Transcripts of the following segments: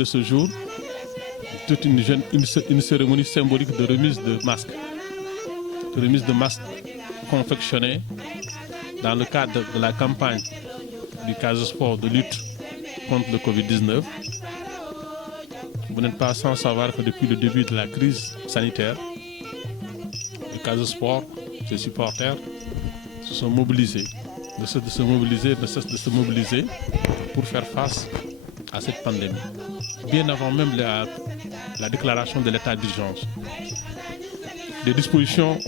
de ce jour, toute une cérémonie symbolique de remise de masques. De remise de masques confectionnés dans le cadre de la campagne du Casa Sport de lutte contre le Covid-19. Vous n'êtes pas sans savoir que depuis le début de la crise sanitaire, le Casa Sport, ses supporters, se sont mobilisés, ne cessent de se mobiliser pour faire face à cette pandémie. Bien avant même la déclaration de l'état d'urgence, des dispositions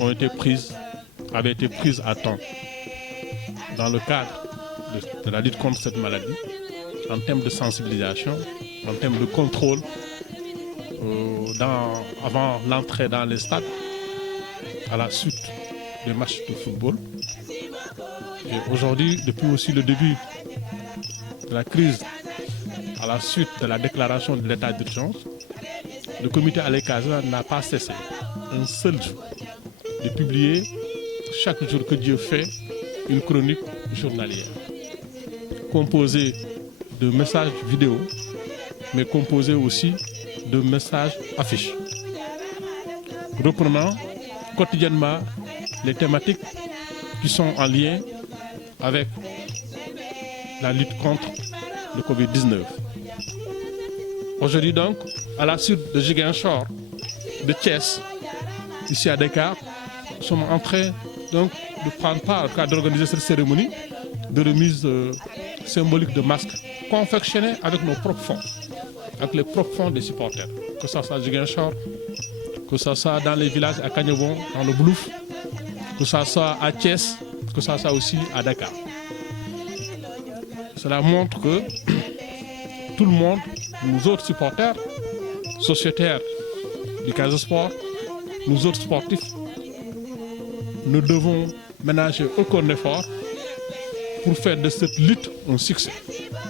avaient été prises à temps dans le cadre de la lutte contre cette maladie, en termes de sensibilisation, en termes de contrôle, avant l'entrée dans les stades, à la suite des matchs de football. Et aujourd'hui, depuis aussi le début de la crise, à la suite de la déclaration de l'état d'urgence, le comité Allez Casa n'a pas cessé un seul jour de publier chaque jour que Dieu fait une chronique journalière composée de messages vidéo, mais composée aussi de messages affiches, reprenant quotidiennement les thématiques qui sont en lien avec la lutte contre le Covid-19. Aujourd'hui donc, à la suite de Ziguinchor, de Thiès, ici à Dakar, nous sommes en train donc de prendre part, d'organiser cette cérémonie de remise symbolique de masques confectionnés avec nos propres fonds, avec les propres fonds des supporters, que ce soit à Ziguinchor, que ce soit dans les villages à Kagnobon, dans le Boulouf, que ce soit à Thiès, que ce soit aussi à Dakar. Cela montre que tout le monde, nous autres supporters, sociétaires du Casa Sport, nous autres sportifs, ne devons ménager aucun effort pour faire de cette lutte un succès,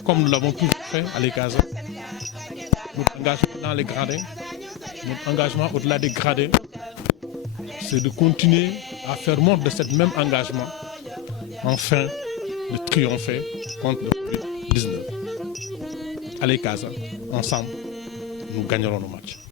comme nous l'avons toujours fait à l'Ecasa. Notre engagement dans les gradins, notre engagement au-delà des gradins, c'est de continuer à faire montre de ce même engagement, enfin de triompher contre le Covid-19. À l'Ecasa, ensemble, nous gagnerons nos matchs.